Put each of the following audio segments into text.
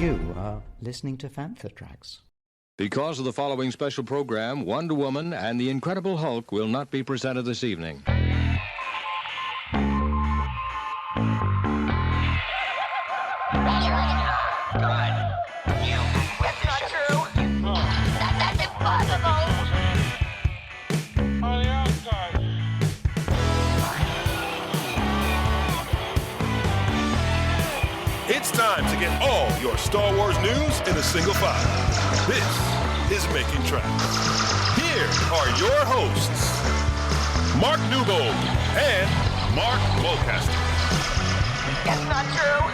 You are listening to Fantha Tracks. Because of the following special program, Wonder Woman and the Incredible Hulk will not be presented this evening. It's time to get all your Star Wars news in a single file. This is Making Tracks. Here are your hosts, Mark Newbold and Mark Mulcaster. That's not true.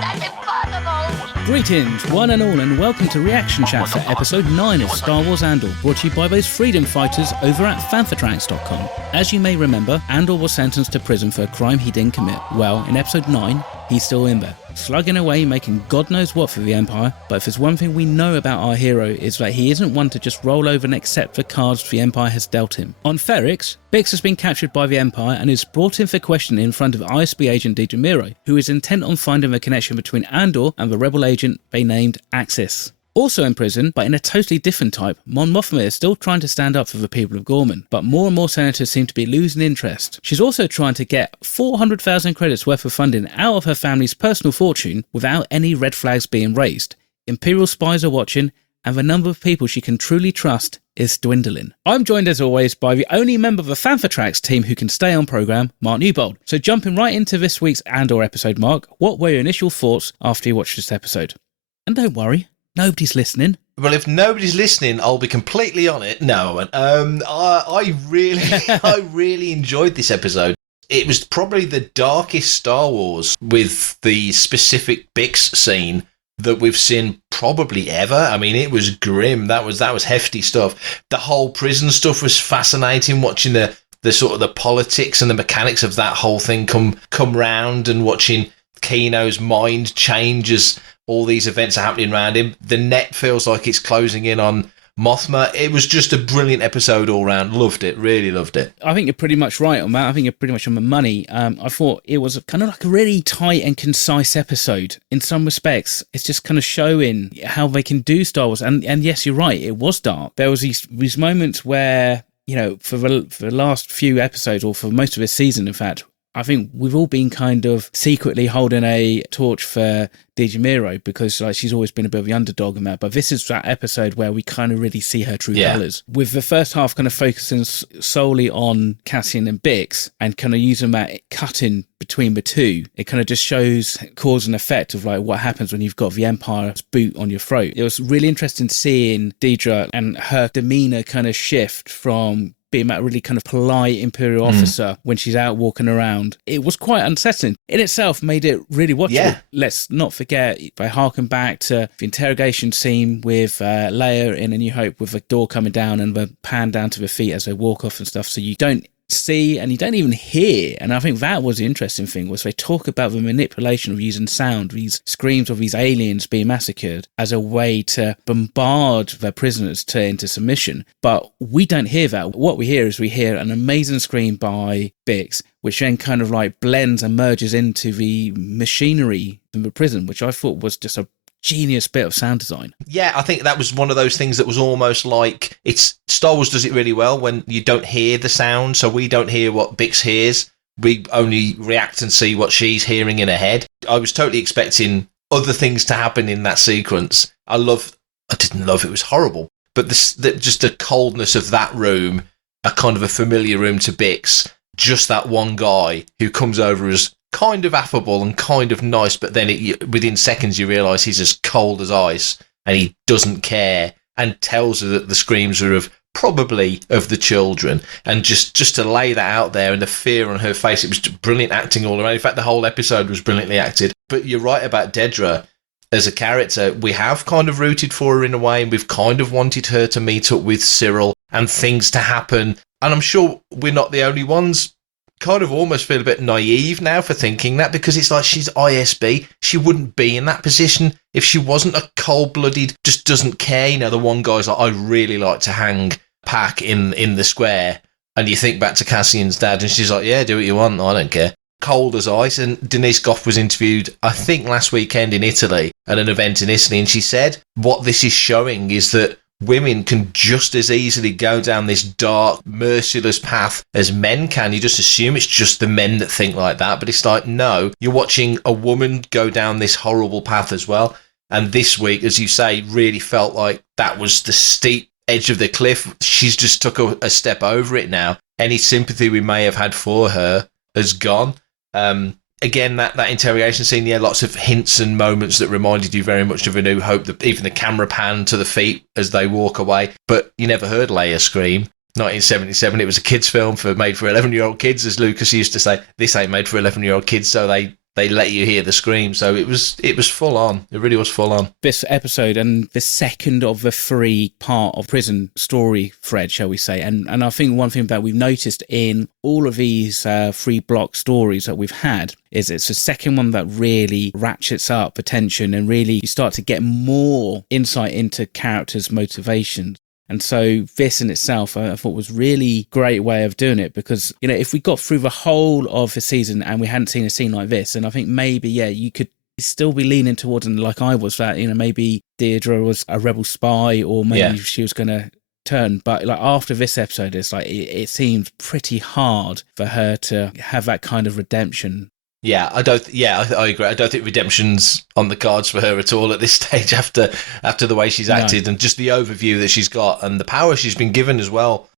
That's impossible. Greetings, one and all, and welcome to Reaction Chat for episode 9 of Star Wars Andor, brought to you by those freedom fighters over at fanthatracks.com. As you may remember, Andor was sentenced to prison for a crime he didn't commit. Well, in episode 9, he's still in there, slugging away, making God knows what for the Empire. But if there's one thing we know about our hero, is that he isn't one to just roll over and accept the cards the Empire has dealt him. On Ferrix, Bix has been captured by the Empire and is brought in for questioning in front of ISB agent Deidre Miro, who is intent on finding the connection between Andor and the rebel agent they named Axis. Also in prison, but in a totally different type, Mon Mothma is still trying to stand up for the people of Gorman, but more and more senators seem to be losing interest. She's also trying to get 400,000 credits worth of funding out of her family's personal fortune without any red flags being raised. Imperial spies are watching, and the number of people she can truly trust is dwindling. I'm joined as always by the only member of the Fantha Tracks team who can stay on programme, Mark Newbold. So jumping right into this week's Andor episode, Mark, what were your initial thoughts after you watched this episode? And don't worry, nobody's listening. Well, if nobody's listening, I'll be completely on it. No, I really enjoyed this episode. It was probably the darkest Star Wars with the specific Bix scene that we've seen probably ever. I mean, it was grim. That was hefty stuff. The whole prison stuff was fascinating. Watching the sort of the politics and the mechanics of that whole thing come round, and watching Kino's mind change as all these events are happening around him. The net feels like it's closing in on Mothma. It was just a brilliant episode all round. Loved it. Really loved it. I think you're pretty much right on that. I think you're pretty much on the money. I thought it was kind of like a really tight and concise episode. In some respects, it's just kind of showing how they can do Star Wars. And yes, you're right. It was dark. There was these moments where, you know, for the last few episodes, or for most of this season, in fact, I think we've all been kind of secretly holding a torch for Deidre Miro, because like she's always been a bit of the underdog in that. But this is that episode where we kind of really see her true colours. With the first half kind of focusing solely on Cassian and Bix, and kind of using that cutting between the two, it kind of just shows cause and effect of like what happens when you've got the Empire's boot on your throat. It was really interesting seeing Deidre and her demeanour kind of shift from being that really kind of polite Imperial officer when she's out walking around. It was quite unsettling. In itself made it really watchable. Yeah. Let's not forget, by harking back to the interrogation scene with Leia in A New Hope, with the door coming down and the pan down to the feet as they walk off and stuff, so you don't see and you don't even hear. And I think that was the interesting thing, was they talk about the manipulation of using sound, these screams of these aliens being massacred, as a way to bombard their prisoners into submission. But we don't hear that. What we hear is we hear an amazing scream by Bix, which then kind of like blends and merges into the machinery in the prison, which I thought was just a genius bit of sound design. Yeah, I think that was one of those things that was almost like, it's Star Wars does it really well when you don't hear the sound, so we don't hear what Bix hears. We only react and see what she's hearing in her head. I was totally expecting other things to happen in that sequence. I didn't love it, was horrible. But just the coldness of that room, a kind of a familiar room to Bix, just that one guy who comes over as kind of affable and kind of nice, but then within seconds you realise he's as cold as ice and he doesn't care, and tells her that the screams are probably of the children, and just to lay that out there and the fear on her face, it was brilliant acting all around. In fact, the whole episode was brilliantly acted. But you're right about Deidre as a character. We have kind of rooted for her in a way, and we've kind of wanted her to meet up with Cyril and things to happen, and I'm sure we're not the only ones. Kind of almost feel a bit naive now for thinking that, because it's like, she's ISB. She wouldn't be in that position if she wasn't a cold-blooded, just doesn't care. You know, the one guy's like, I really like to hang Pack in the square. And you think back to Cassian's dad, and she's like, yeah, do what you want. I don't care. cold as ice. And Denise Goff was interviewed, I think, last weekend in Italy at an event in Italy, and she said what this is showing is that women can just as easily go down this dark, merciless path as men can. You just assume it's just the men that think like that, but it's like, no, you're watching a woman go down this horrible path as well. And this week, as you say, really felt like that was the steep edge of the cliff. She's just took a step over it now. Any sympathy we may have had for her has gone. Again, that interrogation scene, yeah, lots of hints and moments that reminded you very much of A New Hope, even the camera pan to the feet as they walk away. But you never heard Leia scream. 1977, it was a kids' film made for 11-year-old kids, as Lucas used to say. This ain't made for 11-year-old kids, so they let you hear the scream. So it was full on. It really was full on. This episode and the second of the 3 part of prison story thread, shall we say. And I think one thing that we've noticed in all of these 3 block stories that we've had is it's the second one that really ratchets up the tension and really you start to get more insight into characters' motivations. And so this in itself, I thought was really great way of doing it because, you know, if we got through the whole of the season and we hadn't seen a scene like this, and I think maybe, yeah, you could still be leaning towards, and like I was, that, you know, maybe Deirdre was a rebel spy or maybe she was going to turn. But like after this episode, it's like it seemed pretty hard for her to have that kind of redemption. Yeah, I agree. I don't think redemption's on the cards for her at all at this stage after the way she's acted and just the overview that she's got and the power she's been given as well.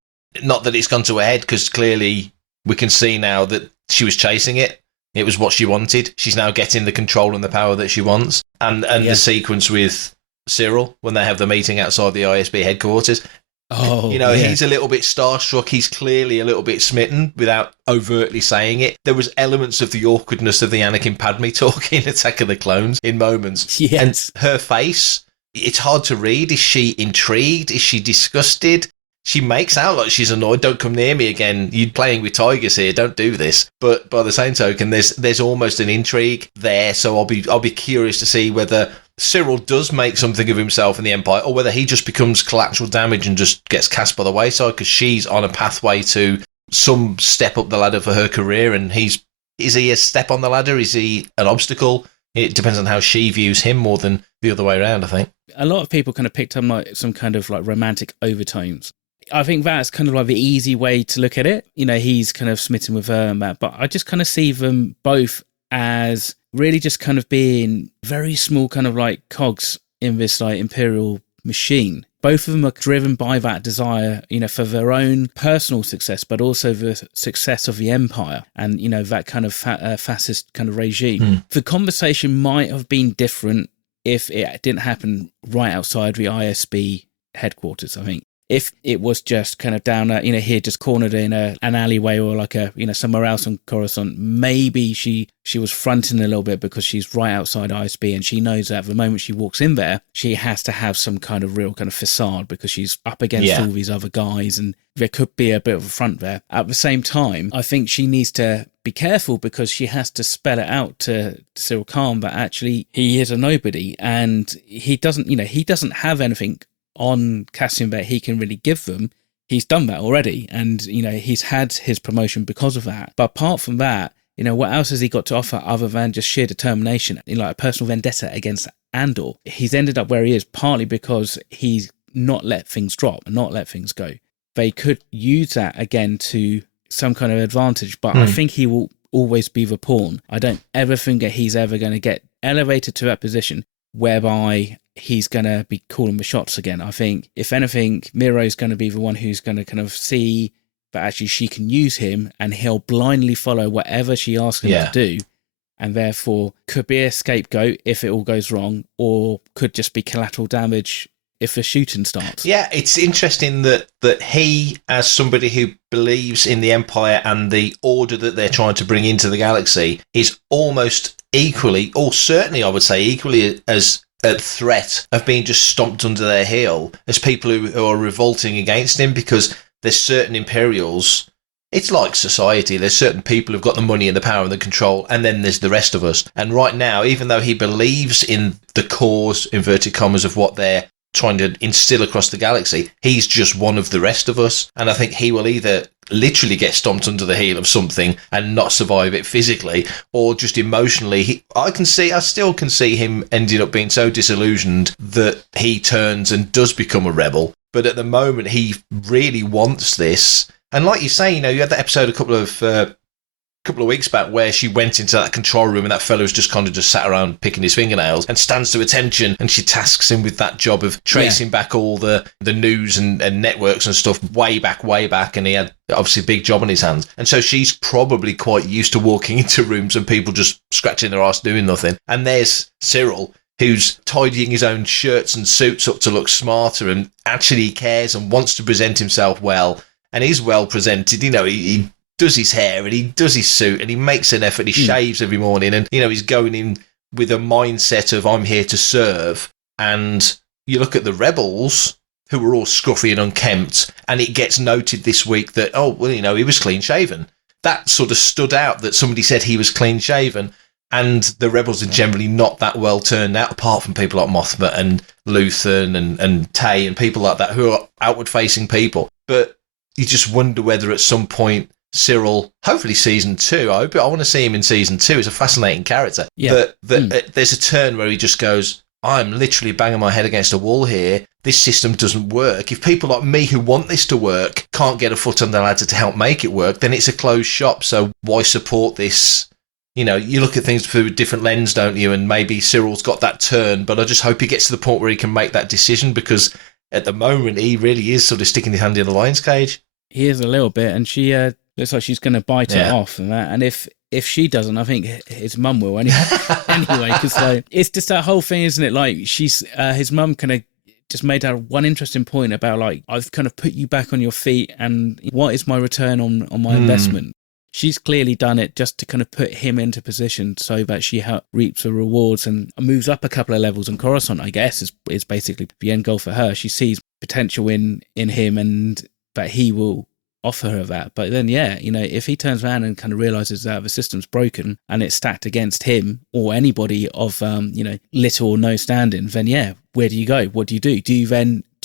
Not that it's gone to her head, because clearly we can see now that she was chasing it. It was what she wanted. She's now getting the control and the power that she wants. And the sequence with Cyril when they have the meeting outside the ISB headquarters. Oh, you know, he's a little bit starstruck. He's clearly a little bit smitten without overtly saying it. There was elements of the awkwardness of the Anakin Padme talk in Attack of the Clones in moments. Yes. And her face, it's hard to read. Is she intrigued? Is she disgusted? She makes out like she's annoyed. Don't come near me again. You're playing with tigers here. Don't do this. But by the same token, there's almost an intrigue there. So I'll be curious to see whether Cyril does make something of himself in the Empire, or whether he just becomes collateral damage and just gets cast by the wayside because she's on a pathway to some step up the ladder for her career, and is he a step on the ladder? Is he an obstacle? It depends on how she views him more than the other way around, I think. A lot of people kind of picked up like some kind of like romantic overtones. I think that's kind of like the easy way to look at it. You know, he's kind of smitten with her and that, but I just kind of see them both as really just kind of being very small kind of like cogs in this like imperial machine. Both of them are driven by that desire, you know, for their own personal success, but also the success of the empire and, you know, that kind of fascist kind of regime. The conversation might have been different if it didn't happen right outside the ISB headquarters, I think. If it was just kind of down, you know, here just cornered in an alleyway or like a, you know, somewhere else on Coruscant, maybe she was fronting a little bit because she's right outside ISB and she knows that the moment she walks in there, she has to have some kind of real kind of facade because she's up against all these other guys and there could be a bit of a front there. At the same time, I think she needs to be careful because she has to spell it out to Cyril Khan that actually he is a nobody and he doesn't have anything on Cassian that he can really give them. He's done that already and, you know, he's had his promotion because of that. But apart from that, you know, what else has he got to offer other than just sheer determination, you know, like a personal vendetta against Andor? He's ended up where he is partly because he's not let things drop and not let things go. They could use that again to some kind of advantage, but I think he will always be the pawn. I don't ever think that he's ever going to get elevated to that position whereby he's going to be calling the shots again. I think, if anything, Miro's going to be the one who's going to kind of see that actually she can use him and he'll blindly follow whatever she asks him to do, and therefore could be a scapegoat if it all goes wrong, or could just be collateral damage if the shooting starts. Yeah, it's interesting that he, as somebody who believes in the Empire and the order that they're trying to bring into the galaxy, is almost equally, or certainly I would say equally as at threat of being just stomped under their heel as people who are revolting against him, because there's certain Imperials, it's like society, there's certain people who've got the money and the power and the control, and then there's the rest of us. And right now, even though he believes in the cause, inverted commas, of what they're trying to instill across the galaxy, he's just one of the rest of us. And I think he will either literally get stomped under the heel of something and not survive it physically, or just emotionally. I still can see him ending up being so disillusioned that he turns and does become a rebel. But at the moment, he really wants this. And like you say, you had that episode a couple of weeks back where she went into that control room and that fellow's just kind of just sat around picking his fingernails and stands to attention, and she tasks him with that job of tracing back all the news and networks and stuff way back, and he had obviously a big job on his hands. And so she's probably quite used to walking into rooms and people just scratching their arse doing nothing. And there's Cyril, who's tidying his own shirts and suits up to look smarter and actually cares and wants to present himself well, and is well presented. He does his hair and he does his suit and he makes an effort. He shaves every morning, and he's going in with a mindset of, I'm here to serve. And you look at the rebels, who were all scruffy and unkempt, and it gets noted this week that, he was clean shaven. That sort of stood out, that somebody said he was clean shaven. And the rebels are generally not that well turned out, apart from people like Mothma and Luthen and Tay and people like that, who are outward facing people. But you just wonder whether at some point Cyril, hopefully season 2, I want to see him in season 2. He's a fascinating character. Yeah. There's a turn where he just goes, I'm literally banging my head against a wall here. This system doesn't work. If people like me who want this to work can't get a foot on the ladder to help make it work, then it's a closed shop. So why support this? You look at things through a different lens, don't you? And maybe Cyril's got that turn, but I just hope he gets to the point where he can make that decision, because at the moment he really is sort of sticking his hand in the lion's cage. He is a little bit, and she looks like she's going to bite it off, and that. And if she doesn't, I think his mum will anyway. Because it's just that whole thing, isn't it? Like his mum kind of just made out one interesting point about, like, I've kind of put you back on your feet, and what is my return on my investment? She's clearly done it just to kind of put him into position so that she reaps the rewards and moves up a couple of levels. And Coruscant, I guess, is basically the end goal for her. She sees potential in him, and that he will offer her that. But then, if he turns around and kind of realizes that the system's broken and it's stacked against him or anybody of, little or no standing, then where do you go? What do you do? Do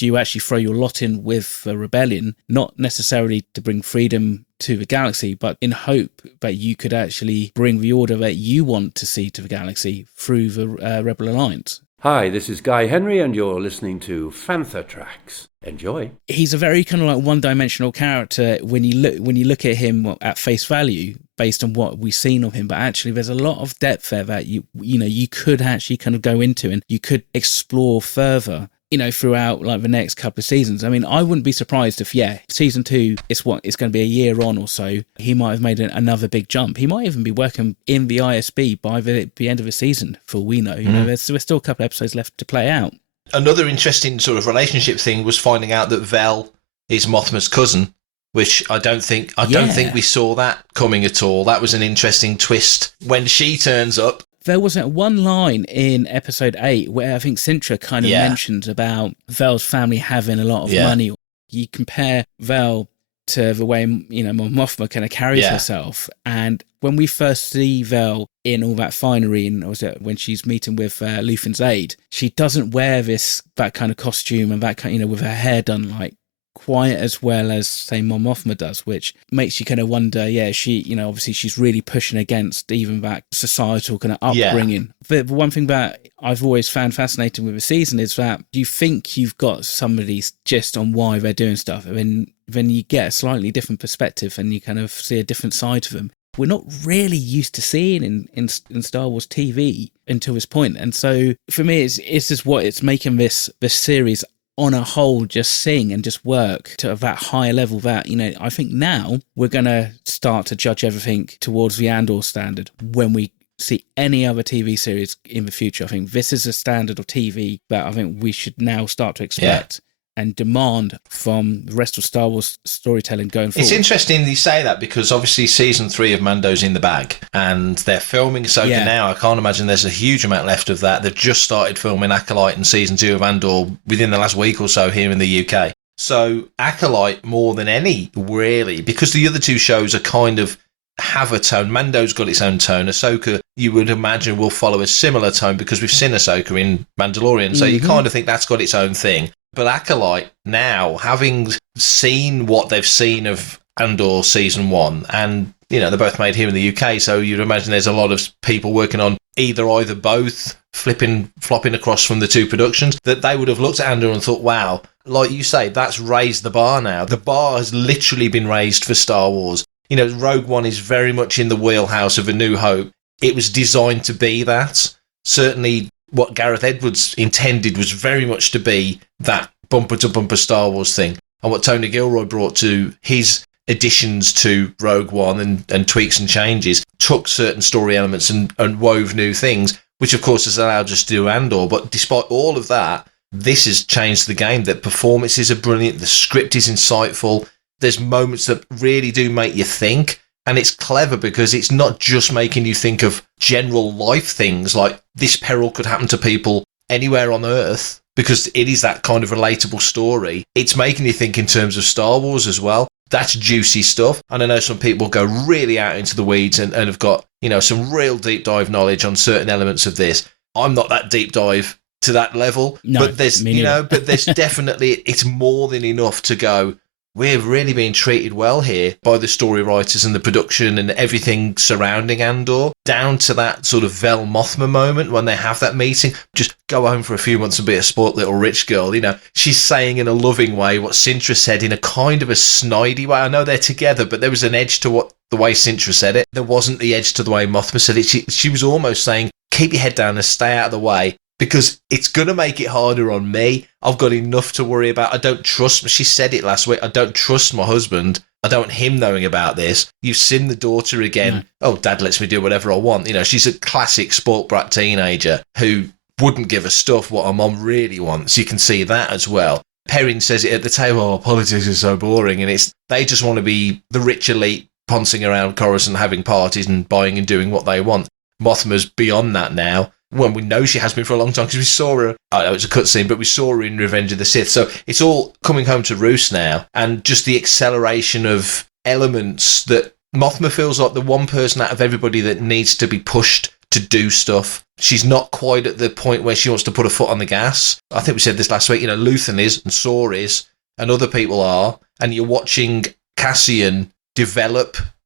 you actually throw your lot in with the rebellion, not necessarily to bring freedom to the galaxy, but in hope that you could actually bring the order that you want to see to the galaxy through the Rebel Alliance? Hi, this is Guy Henry, and you're listening to Fantha Tracks. Enjoy. He's a very kind of like one-dimensional character when you look at him at face value, based on what we've seen of him. But actually, there's a lot of depth there that you could actually kind of go into, and you could explore further, throughout like the next couple of seasons. I mean, I wouldn't be surprised if, season 2 it's going to be a year on or so. He might have made another big jump. He might even be working in the ISB by the end of the season, for all we know. There's still a couple of episodes left to play out. Another interesting sort of relationship thing was finding out that Vel is Mothma's cousin, which I don't think we saw that coming at all. That was an interesting twist when she turns up. There was that one line in episode 8 where I think Sintra kind of mentioned about Vel's family having a lot of money. You compare Vel to the way, Mothma kind of carries herself. And when we first see Vel in all that finery, and when she's meeting with Luthen's aide, she doesn't wear that kind of costume and that kind, with her hair done like quite as well as, say, Mon Mothma does, which makes you kind of wonder, she, obviously she's really pushing against even that societal kind of upbringing. The one thing that I've always found fascinating with the season is that you think you've got somebody's gist on why they're doing stuff, and then you get a slightly different perspective and you kind of see a different side of them. We're not really used to seeing in Star Wars TV until this point. And so for me, it's just what it's making this series on a whole just sing and just work to that higher level that, I think now we're going to start to judge everything towards the Andor standard when we see any other TV series in the future. I think this is a standard of TV that I think we should now start to expect and demand from the rest of Star Wars storytelling going forward. It's interesting you say that, because obviously season 3 of Mando's in the bag and they're filming Ahsoka now. I can't imagine there's a huge amount left of that. They've just started filming Acolyte and season 2 of Andor within the last week or so here in the UK. So Acolyte more than any, really, because the other two shows are kind of have a tone. Mando's got its own tone. Ahsoka, you would imagine, will follow a similar tone because we've seen Ahsoka in Mandalorian. So you kind of think that's got its own thing. But Acolyte now, having seen what they've seen of Andor Season 1, and, they're both made here in the UK, so you'd imagine there's a lot of people working on either both, flopping across from the two productions, that they would have looked at Andor and thought, wow, like you say, that's raised the bar now. The bar has literally been raised for Star Wars. Rogue One is very much in the wheelhouse of A New Hope. It was designed to be that. Certainly what Gareth Edwards intended was very much to be that bumper-to-bumper Star Wars thing. And what Tony Gilroy brought to his additions to Rogue One and tweaks and changes took certain story elements and wove new things, which of course has allowed us to do Andor. But despite all of that, this has changed the game. The performances are brilliant. The script is insightful. There's moments that really do make you think. And it's clever because it's not just making you think of general life things like this peril could happen to people anywhere on Earth, because it is that kind of relatable story. It's making you think in terms of Star Wars as well. That's juicy stuff. And I know some people go really out into the weeds and have got, some real deep dive knowledge on certain elements of this. I'm not that deep dive to that level, but there's, but there's definitely, it's more than enough to go, we're really being treated well here by the story writers and the production and everything surrounding Andor, down to that sort of Vel Mothma moment when they have that meeting. Just go home for a few months and be a spoilt little rich girl. She's saying in a loving way what Sintra said in a kind of a snidey way. I know they're together, but there was an edge to the way Sintra said it. There wasn't the edge to the way Mothma said it. She was almost saying, keep your head down and stay out of the way, because it's going to make it harder on me. I've got enough to worry about. I don't trust, she said it last week, I don't trust my husband. I don't want him knowing about this. You've seen the daughter again. No. Oh, Dad lets me do whatever I want. She's a classic spoilt brat teenager who wouldn't give a stuff what her mom really wants. You can see that as well. Perrin says it at the table, oh, politics is so boring. And they just want to be the rich elite poncing around Coruscant, having parties and buying and doing what they want. Mothma's beyond that now. Well, we know she has been for a long time because we saw her, I know it's a cutscene, but we saw her in Revenge of the Sith. So it's all coming home to roost now. And just the acceleration of elements that Mothma feels like the one person out of everybody that needs to be pushed to do stuff. She's not quite at the point where she wants to put her foot on the gas. I think we said this last week, Luthen is and Saw is and other people are. And you're watching Cassian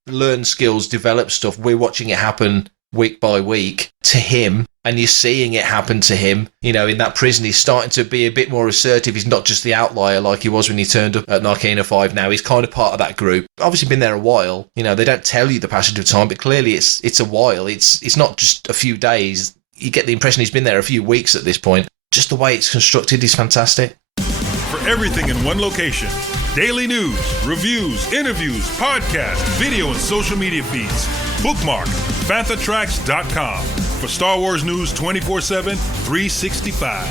learn skills, develop stuff. We're watching it happen week by week to him, and you're seeing it happen to him. In that prison, he's starting to be a bit more assertive. He's not just the outlier like he was when he turned up at Narkina 5 now. He's kind of part of that group. Obviously been there a while. They don't tell you the passage of time, but clearly it's a while. It's not just a few days. You get the impression he's been there a few weeks at this point. Just the way it's constructed is fantastic. For everything in one location, daily news, reviews, interviews, podcasts, video, and social media feeds, bookmark FanthaTracks.com for Star Wars news 24/7, 365.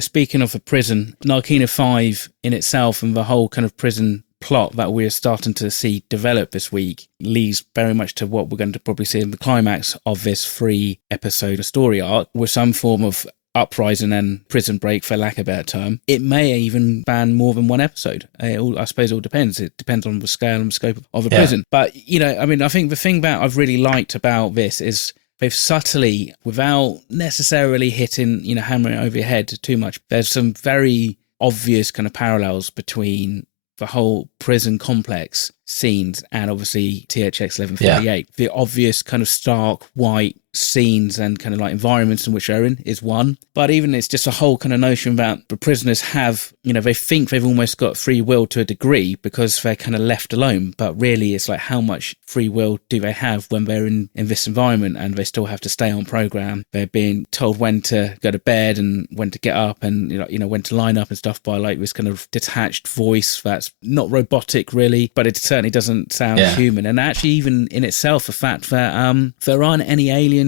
Speaking of a prison, Narkina 5 in itself and the whole kind of prison plot that we're starting to see develop this week leads very much to what we're going to probably see in the climax of this 3-episode story arc, with some form of uprising and prison break, for lack of a better term. It may even span more than one episode. I suppose it all depends. It depends on the scale and scope of the prison. But, I think the thing that I've really liked about this is they've subtly, without necessarily hitting, hammering it over your head too much, there's some very obvious kind of parallels between the whole prison complex scenes and obviously THX 1138. Yeah. The obvious kind of stark white scenes and kind of like environments in which they're in is one. But even it's just a whole kind of notion that the prisoners have, they think they've almost got free will to a degree because they're kind of left alone. But really it's like, how much free will do they have when they're in this environment and they still have to stay on program? They're being told when to go to bed and when to get up and, when to line up and stuff by like this kind of detached voice that's not robotic really, but it certainly doesn't sound human. And actually even in itself, the fact that there aren't any aliens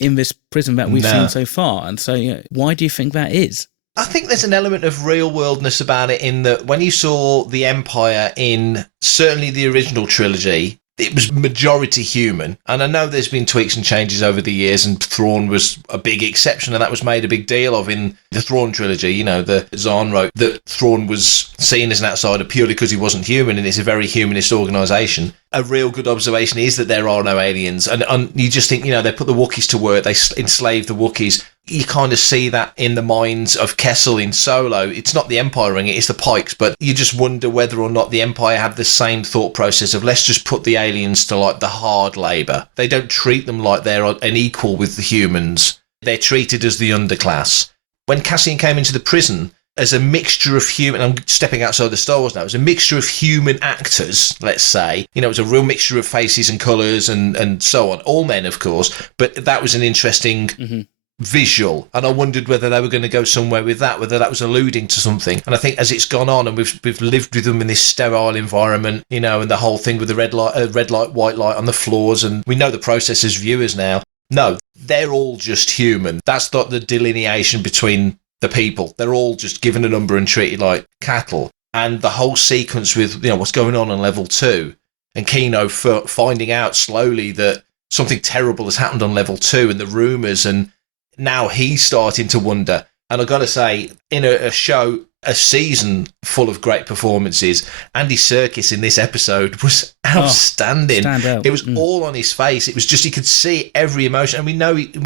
in this prison that we've seen so far. And so why do you think that is? I think there's an element of real worldness about it in that when you saw the Empire in certainly the original trilogy, it was majority human. And I know there's been tweaks and changes over the years, and Thrawn was a big exception, and that was made a big deal of in the Thrawn trilogy. The Zahn wrote that Thrawn was seen as an outsider purely because he wasn't human, and it's a very humanist organisation. A real good observation is that there are no aliens. And you just think, they put the Wookiees to work, they enslave the Wookiees. you kind of see that in the minds of Kessel in Solo. It's not the Empire ring, it's the Pikes, but you just wonder whether or not the Empire had the same thought process of, let's just put the aliens to like the hard labour. They don't treat them like they're an equal with the humans. They're treated as the underclass. When Cassian came into the prison, as a mixture of human, I'm stepping outside the Star Wars now, as a mixture of human actors, let's say, you know, it was a real mixture of faces and colours and so on. All men, of course, but that was an interesting visual, and I wondered whether they were going to go somewhere with that, whether that was alluding to something. And I think as it's gone on and we've lived with them in this sterile environment, you know, and the whole thing with the red light, white light on the floors, and we know the process as viewers now. No, they're all just human. That's not the delineation between the people. They're all just given a number and treated like cattle. And the whole sequence with, you know, what's going on level 2, and Kino finding out slowly that something terrible has happened on level 2, and the rumours, and now he's starting to wonder. And I've got to say, in a show, a season full of great performances, Andy Serkis in this episode was outstanding. It was all on his face. It was just, you could see every emotion. And we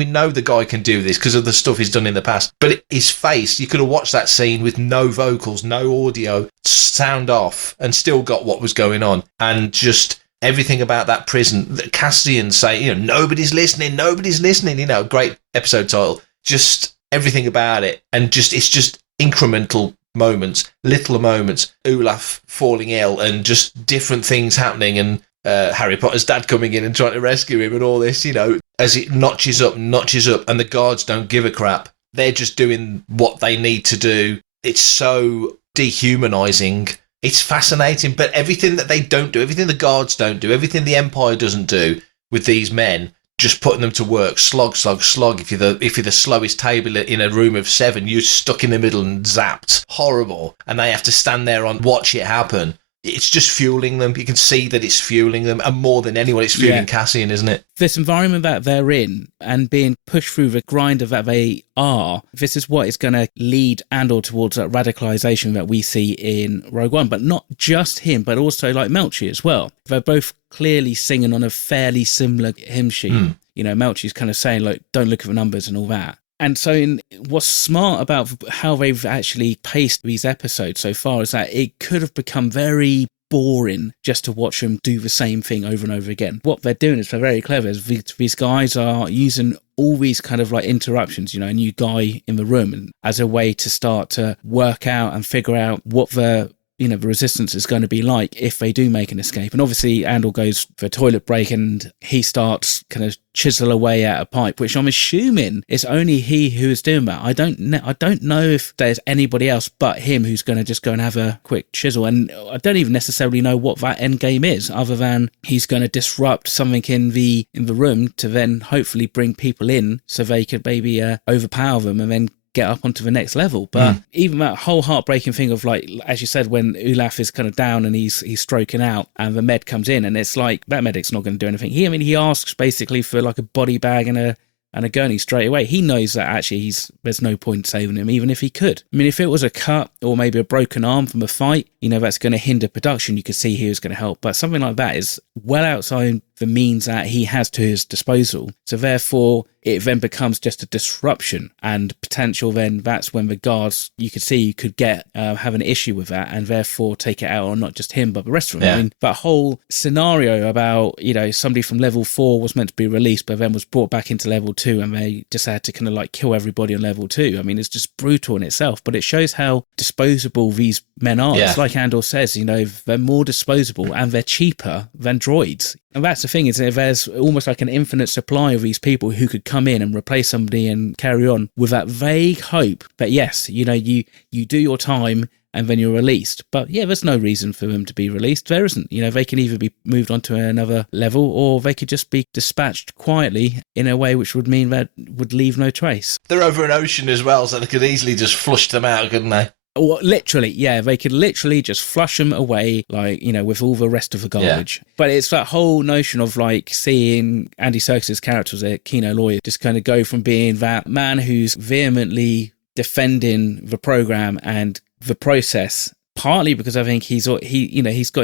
know the guy can do this because of the stuff he's done in the past. But his face, you could have watched that scene with no vocals, no audio, sound off, and still got what was going on. And just everything about that prison, Cassian saying, you know, nobody's listening, you know, great episode title. Just everything about it. And just, it's just incremental moments, little moments, Olaf falling ill and just different things happening, and Harry Potter's dad coming in and trying to rescue him and all this, you know, as it notches up, and the guards don't give a crap. They're just doing what they need to do. It's so dehumanizing. It's fascinating, but everything that they don't do, everything the guards don't do, everything the Empire doesn't do with these men, just putting them to work, slog. If you're the slowest table in a room of 7, you're stuck in the middle and zapped. Horrible. And they have to stand there and watch it happen. It's just fueling them. You can see that it's fueling them. And more than anyone, it's fueling Cassian, isn't it? This environment that they're in and being pushed through the grinder that they are, this is what is going to lead Andor towards that radicalization that we see in Rogue One. But not just him, but also like Melchi as well. They're both clearly singing on a fairly similar hymn sheet. You know, Melchi's kind of saying, like, don't look at the numbers and all that. And so what's smart about how they've actually paced these episodes so far is that it could have become very boring just to watch them do the same thing over and over again. What they're doing is they're very clever. These guys are using all these kind of like interruptions, you know, a new guy in the room, as a way to start to work out and figure out what the resistance is going to be like if they do make an escape. And obviously Andor goes for a toilet break and he starts kind of chisel away at a pipe, which I'm assuming is only he who is doing that. I don't know if there's anybody else but him who's going to just go and have a quick chisel. And I don't even necessarily know what that end game is, other than he's going to disrupt something in the room to then hopefully bring people in so they could maybe overpower them and then get up onto the next level. But even that whole heartbreaking thing of, like, as you said, when Olaf is kind of down and he's stroking out and the med comes in, and it's like, that medic's not going to do anything. He asks basically for like a body bag and a gurney straight away. He knows that actually there's no point saving him, even if he could. I mean, if it was a cut or maybe a broken arm from a fight, you know, that's going to hinder production. You could see he was going to help. But something like that is well outside the means that he has to his disposal. So therefore, it then becomes just a disruption and potential. Then that's when the guards, you could see, could have an issue with that and therefore take it out on not just him, but the rest of them. Yeah. I mean, that whole scenario about, you know, somebody from level 4 was meant to be released, but then was brought back into level 2 and they just had to kind of like kill everybody on level 2. I mean, it's just brutal in itself, but it shows how disposable these men are. Yeah. It's like Andor says, you know, they're more disposable and they're cheaper than droids. And that's the thing, is that there's almost like an infinite supply of these people who could come in and replace somebody and carry on with that vague hope that, yes, you know, you do your time and then you're released. But yeah, there's no reason for them to be released. There isn't. You know, they can either be moved on to another level or they could just be dispatched quietly in a way which would mean that would leave no trace. They're over an ocean as well, so they could easily just flush them out, couldn't they? Well, literally, yeah, they could literally just flush them away, like, you know, with all the rest of the garbage. Yeah. But it's that whole notion of, like, seeing Andy Serkis' character as a Kino lawyer just kind of go from being that man who's vehemently defending the program and the process, partly because I think he's got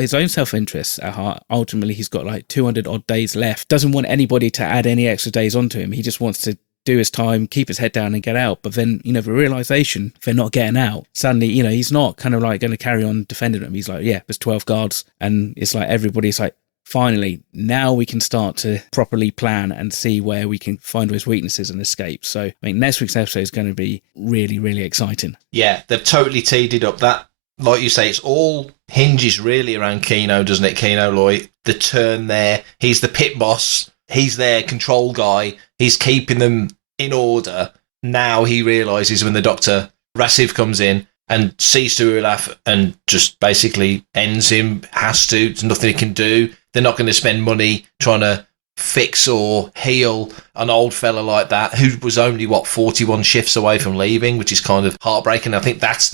his own self-interest at heart. Ultimately, he's got like 200 odd days left. Doesn't want anybody to add any extra days onto him. He just wants to do his time, keep his head down and get out. But then, the realization they're not getting out, suddenly, he's not kind of like going to carry on defending them. He's like, yeah, there's 12 guards. And it's like everybody's like, finally, now we can start to properly plan and see where we can find those weaknesses and escape. So, next week's episode is going to be really, really exciting. Yeah, they've totally teed it up. That, like you say, it's all hinges really around Keno, doesn't it? Keno Loy, the turn there. He's the pit boss. He's their control guy. He's keeping them in order. Now he realises when the Dr. Rassiv comes in and sees Surilaf and just basically ends him, has to. There's nothing he can do. They're not going to spend money trying to fix or heal an old fella like that who was only 41 shifts away from leaving, which is kind of heartbreaking. I think that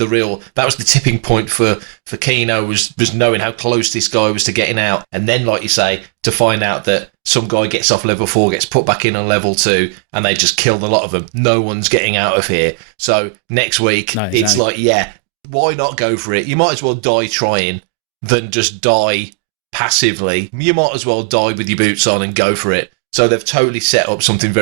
was the tipping point for Keno was knowing how close this guy was to getting out, and then, like you say, to find out that some guy gets off level 4, gets put back in on level 2, and they just killed a lot of them. No one's getting out of here. So next week, It's like, yeah, why not go for it? You might as well die trying than just die passively. You might as well die with your boots on and go for it. So they've totally set up something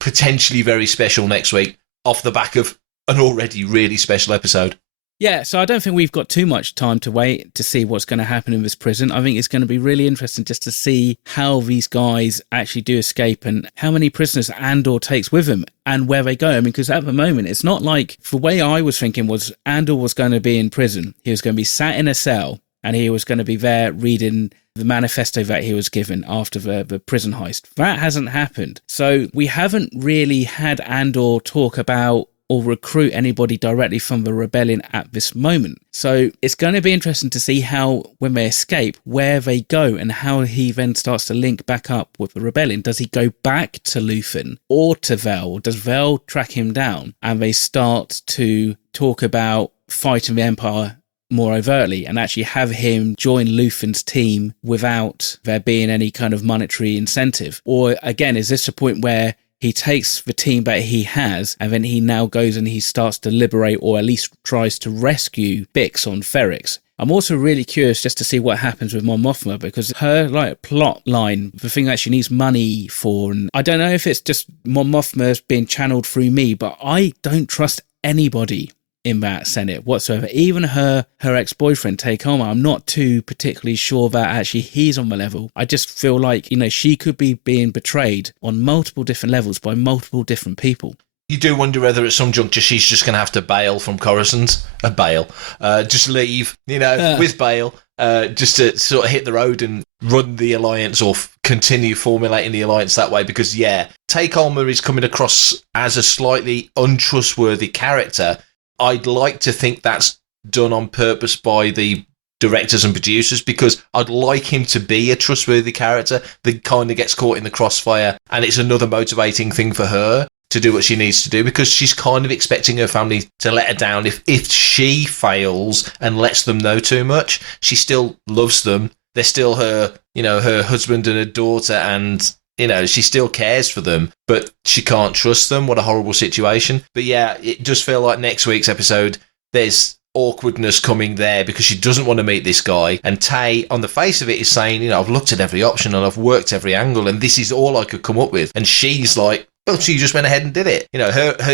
potentially very special next week off the back of an already really special episode. Yeah, so I don't think we've got too much time to wait to see what's going to happen in this prison. I think it's going to be really interesting just to see how these guys actually do escape and how many prisoners Andor takes with him and where they go. Because at the moment, it's not like, the way I was thinking was Andor was going to be in prison. He was going to be sat in a cell and he was going to be there reading the manifesto that he was given after the prison heist. That hasn't happened. So we haven't really had Andor talk about or recruit anybody directly from the rebellion at this moment. So it's going to be interesting to see how, when they escape, where they go and how he then starts to link back up with the rebellion. Does he go back to Luthen or to Vel? Or does Vel track him down and they start to talk about fighting the Empire more overtly and actually have him join Luthen's team without there being any kind of monetary incentive? Or again, is this a point where he takes the team that he has and then he now goes and he starts to liberate or at least tries to rescue Bix on Ferrix? I'm also really curious just to see what happens with Mon Mothma, because her plot line, the thing that she needs money for, and I don't know if it's just Mon Mothma being channeled through me, but I don't trust anybody in that Senate whatsoever. Even her ex-boyfriend, Takoma, I'm not too particularly sure that actually he's on the level. I just feel like, she could be being betrayed on multiple different levels by multiple different people. You do wonder whether at some juncture she's just going to have to bail from Coruscant. Just leave, with bail, just to sort of hit the road and run the Alliance or continue formulating the Alliance that way. Because, Takoma is coming across as a slightly untrustworthy character. I'd like to think that's done on purpose by the directors and producers, because I'd like him to be a trustworthy character that kind of gets caught in the crossfire, and it's another motivating thing for her to do what she needs to do, because she's kind of expecting her family to let her down. If she fails and lets them know too much, she still loves them. They're still her, her husband and her daughter, and she still cares for them, but she can't trust them. What a horrible situation. But yeah, it does feel like next week's episode, there's awkwardness coming there because she doesn't want to meet this guy. And Tay, on the face of it, is saying, I've looked at every option and I've worked every angle and this is all I could come up with. And she's like, well, she just went ahead and did it.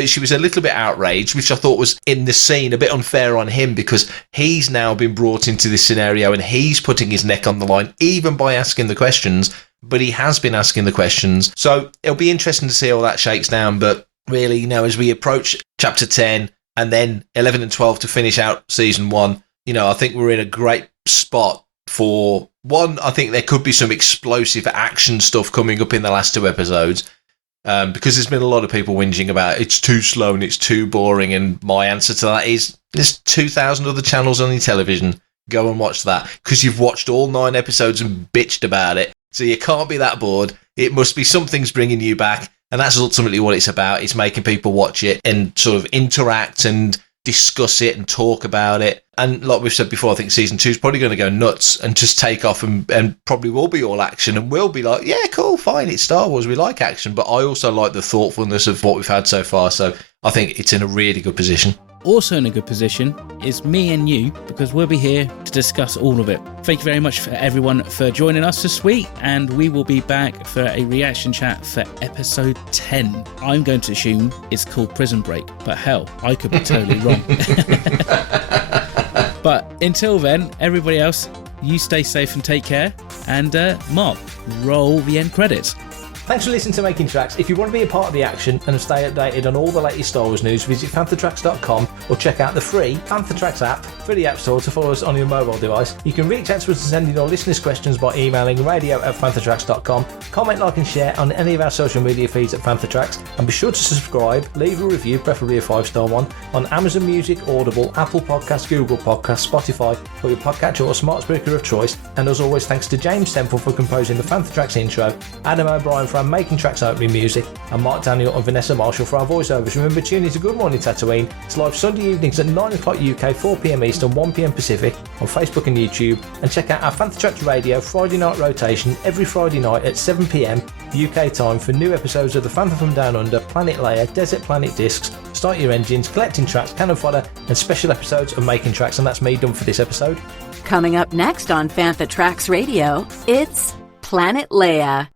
She was a little bit outraged, which I thought was in the scene a bit unfair on him, because he's now been brought into this scenario and he's putting his neck on the line, even by asking the questions. But he has been asking the questions. So it'll be interesting to see how that shakes down. But really, as we approach chapter 10 and then 11 and 12 to finish out season 1, I think we're in a great spot for one. I think there could be some explosive action stuff coming up in the last 2 episodes. Because there's been a lot of people whinging about it's too slow and it's too boring. And my answer to that is there's 2,000 other channels on your television. Go and watch that, because you've watched all 9 episodes and bitched about it. So you can't be that bored. It must be something's bringing you back. And that's ultimately what it's about. It's making people watch it and sort of interact and discuss it and talk about it. And like we've said before, I think season 2 is probably going to go nuts and just take off and probably will be all action. And we'll be like, yeah, cool, fine, it's Star Wars. We like action. But I also like the thoughtfulness of what we've had so far. So I think it's in a really good position. also in a good position is me and you, because we'll be here to discuss all of it. Thank you very much for everyone for joining us this week, and we will be back for a reaction chat for episode 10. I'm going to assume it's called Prison Break, but hell, I could be totally wrong. But until then, everybody else, you stay safe and take care. And Mark, roll the end credits. Thanks for listening to Making Tracks. If you want to be a part of the action and stay updated on all the latest Star Wars news, visit panthertracks.com or check out the free Panther Tracks app for the App Store to follow us on your mobile device. You can reach out to us and send in your listeners' questions by emailing radio@panthertracks.com. Comment, like and share on any of our social media feeds at Panther Tracks, and be sure to subscribe, leave a review, preferably a 5-star one, on Amazon Music, Audible, Apple Podcasts, Google Podcasts, Spotify, or your podcatcher or smart speaker of choice. And as always, thanks to James Temple for composing the Panther Tracks intro, Adam O'Brien for our Making Tracks opening music, and Mark Daniel and Vanessa Marshall for our voiceovers. Remember, tune in to Good Morning Tatooine. It's live Sunday evenings at 9 o'clock UK, 4 PM Eastern, 1 PM Pacific on Facebook and YouTube. And check out our Panther Tracks Radio Friday night rotation every Friday night at 7 PM UK time for new episodes of The Phantom from Down Under, Planet Leia, Desert Planet Discs, Start Your Engines, Collecting Tracks, Cannon Fodder, and special episodes of Making Tracks. And that's me done for this episode. Coming up next on Panther Tracks Radio, it's Planet Leia.